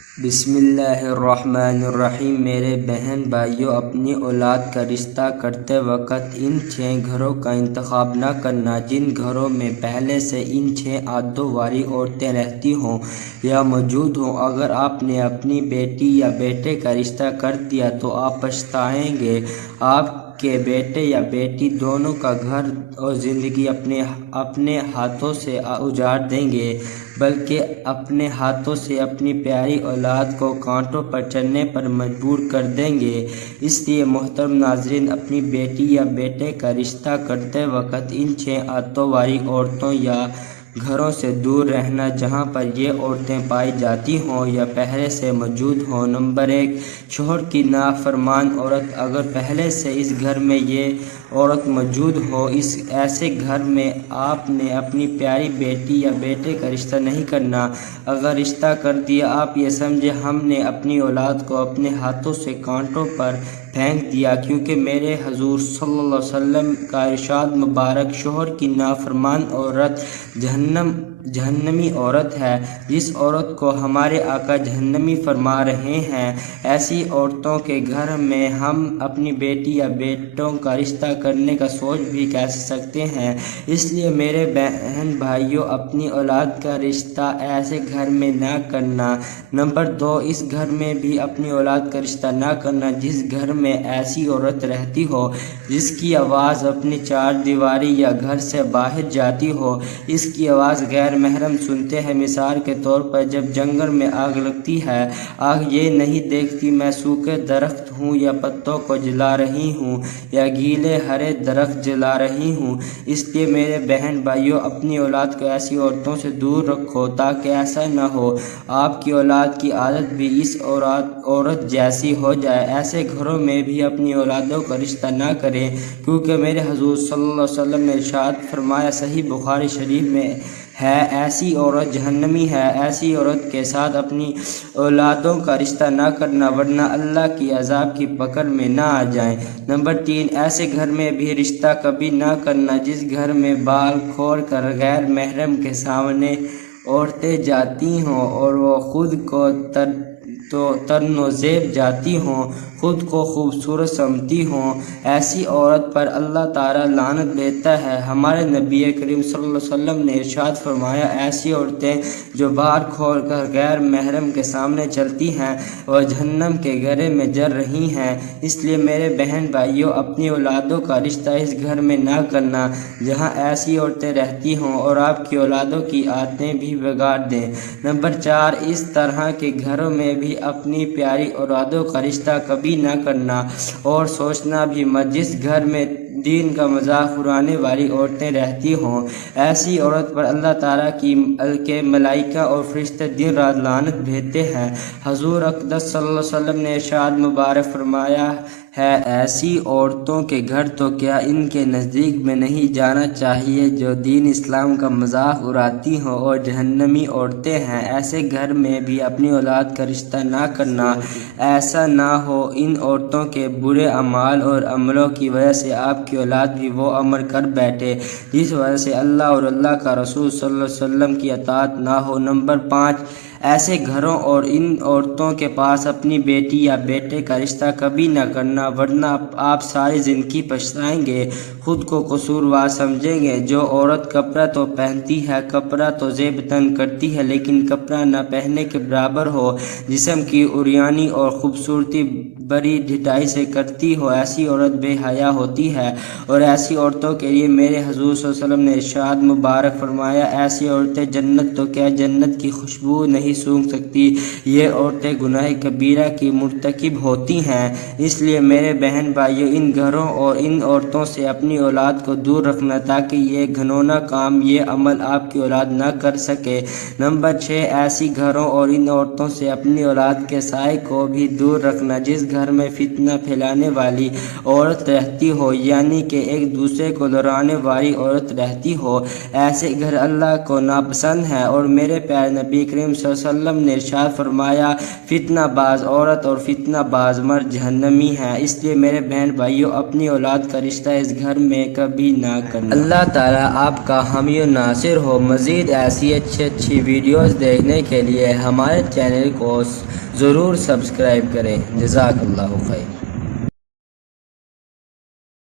بسم اللہ الرحمن الرحیم۔ میرے بہن بھائیوں، اپنی اولاد کا رشتہ کرتے وقت ان 6 گھروں کا انتخاب نہ کرنا جن گھروں میں پہلے سے ان 6 عادتوں والی عورتیں رہتی ہوں یا موجود ہوں۔ اگر آپ نے اپنی بیٹی یا بیٹے کا رشتہ کر دیا تو آپ پچھتائیں گے۔ آپ کے بیٹے یا بیٹی دونوں کا گھر اور زندگی اپنے ہاتھوں سے اجاڑ دیں گے، بلکہ اپنے ہاتھوں سے اپنی پیاری اولاد کو کانٹوں پر چلنے پر مجبور کر دیں گے۔ اس لیے محترم ناظرین، اپنی بیٹی یا بیٹے کا رشتہ کرتے وقت ان 6 عادتوں والی عورتوں یا گھروں سے دور رہنا جہاں پر یہ عورتیں پائی جاتی ہوں یا پہلے سے موجود ہوں۔ نمبر 1، شوہر کی نافرمان عورت۔ اگر پہلے سے اس گھر میں یہ عورت موجود ہو، ایسے گھر میں آپ نے اپنی پیاری بیٹی یا بیٹے کا رشتہ نہیں کرنا۔ اگر رشتہ کر دیا، آپ یہ سمجھیں ہم نے اپنی اولاد کو اپنے ہاتھوں سے کانٹوں پر پھینک دیا، کیونکہ میرے حضور صلی اللہ علیہ وسلم کا ارشاد مبارک، شوہر کی نافرمان عورت جہنمی عورت ہے۔ جس عورت کو ہمارے آقا جہنمی فرما رہے ہیں، ایسی عورتوں کے گھر میں ہم اپنی بیٹی یا بیٹوں کا رشتہ کرنے کا سوچ بھی کیسے سکتے ہیں؟ اس لیے میرے بہن بھائیوں، اپنی اولاد کا رشتہ ایسے گھر میں نہ کرنا۔ نمبر 2، اس گھر میں بھی اپنی اولاد کا رشتہ نہ کرنا جس گھر میں ایسی عورت رہتی ہو جس کی آواز اپنی 4 دیواری یا گھر سے باہر جاتی ہو۔ اس کی آواز غیر محرم سنتے ہیں۔ مثال کے طور پر، جب جنگل میں آگ لگتی ہے، آگ یہ نہیں دیکھتی میں سوکھے درخت ہوں یا پتوں کو جلا رہی ہوں یا گیلے ہرے درخت جلا رہی ہوں۔ اس لیے میرے بہن بھائیوں، اپنی اولاد کو ایسی عورتوں سے دور رکھو تاکہ ایسا نہ ہو آپ کی اولاد کی عادت بھی اس عورت جیسی ہو جائے۔ ایسے گھروں میں بھی اپنی اولادوں کا رشتہ نہ کریں، کیونکہ میرے حضور صلی اللہ علیہ وسلم نے ارشاد فرمایا، صحیح بخاری شریف میں ہے، ایسی عورت جہنمی ہے۔ ایسی عورت کے ساتھ اپنی اولادوں کا رشتہ نہ کرنا، ورنہ اللہ کی عذاب کی پکڑ میں نہ آ جائیں۔ نمبر 3، ایسے گھر میں بھی رشتہ کبھی نہ کرنا جس گھر میں بال کھول کر غیر محرم کے سامنے عورتیں جاتی ہوں اور وہ خود کو ترن و زیب جاتی ہوں، خود کو خوبصورت سمجھتی ہوں۔ ایسی عورت پر اللہ تعالیٰ لعنت دیتا ہے۔ ہمارے نبی کریم صلی اللہ علیہ وسلم نے ارشاد فرمایا، ایسی عورتیں جو بال کھول کر غیر محرم کے سامنے چلتی ہیں، وہ جہنم کے گہرے میں جل رہی ہیں۔ اس لیے میرے بہن بھائیوں، اپنی اولادوں کا رشتہ اس گھر میں نہ کرنا جہاں ایسی عورتیں رہتی ہوں اور آپ کی اولادوں کی عادتیں بھی بگاڑ دیں۔ نمبر 4، اس طرح کے گھروں میں بھی اپنی پیاری اولادوں کا رشتہ کبھی نہ کرنا اور سوچنا بھی مت جس گھر میں دین کا مذاق اڑانے والی عورتیں رہتی ہوں۔ ایسی عورت پر اللہ تعالیٰ کے ملائکہ اور فرشتے دن رات لعنت بھیجتے ہیں۔ حضور اقدس صلی اللہ علیہ وسلم نے ارشاد مبارک فرمایا ہے، ایسی عورتوں کے گھر تو کیا ان کے نزدیک میں نہیں جانا چاہیے جو دین اسلام کا مذاق اڑاتی ہوں اور جہنمی عورتیں ہیں۔ ایسے گھر میں بھی اپنی اولاد کا رشتہ نہ کرنا۔ ایسا نہ ہو ان عورتوں کے برے اعمال اور عملوں کی وجہ سے آپ کی اولاد بھی وہ عمل کر بیٹھے جس وجہ سے اللہ اور اللہ کا رسول صلی اللہ علیہ وسلم کی اطاعت نہ ہو۔ نمبر 5، ایسے گھروں اور ان عورتوں کے پاس اپنی بیٹی یا بیٹے کا رشتہ کبھی نہ کرنا، ورنہ آپ ساری زندگی پچھتائیں گے، خود کو قصوروار سمجھیں گے۔ جو عورت کپڑا تو پہنتی ہے، کپڑا تو زیب تن کرتی ہے، لیکن کپڑا نہ پہننے کے برابر ہو، جسم کی عریانی اور خوبصورتی بڑی ڈھٹائی سے کرتی ہو، ایسی عورت بے حیا ہوتی ہے۔ اور ایسی عورتوں کے لیے میرے حضور صلی اللہ علیہ وسلم نے ارشاد مبارک فرمایا، ایسی عورتیں جنت تو کیا جنت کی خوشبو نہیں سونگھ سکتی۔ یہ عورتیں گناہ کبیرہ کی مرتکب ہوتی ہیں۔ اس لیے میرے بہن بھائیوں، ان گھروں اور ان عورتوں سے اپنی اولاد کو دور رکھنا تاکہ یہ گھنونا کام، یہ عمل آپ کی اولاد نہ کر سکے۔ نمبر 6، ایسی گھروں اور ان عورتوں سے اپنی اولاد کے سائے کو بھی دور رکھنا جس گھر گھر میں فتنہ پھیلانے والی عورت رہتی ہو، یعنی کہ ایک دوسرے کو لڑانے والی عورت رہتی ہو، ایسے گھر اللہ کو ناپسند ہے۔ اور میرے پیارے نبی کریم صلی اللہ علیہ وسلم نے ارشاد فرمایا، فتنہ باز عورت اور فتنہ باز مرد جہنمی ہیں۔ اس لیے میرے بہن بھائیوں، اپنی اولاد کا رشتہ اس گھر میں کبھی نہ کرنا۔ اللہ تعالیٰ آپ کا حامی و ناصر ہو۔ مزید ایسی اچھی ویڈیوز دیکھنے کے لیے ہمارے چینل کو ضرور سبسکرائب کریں۔ جزاک اللہ خیر۔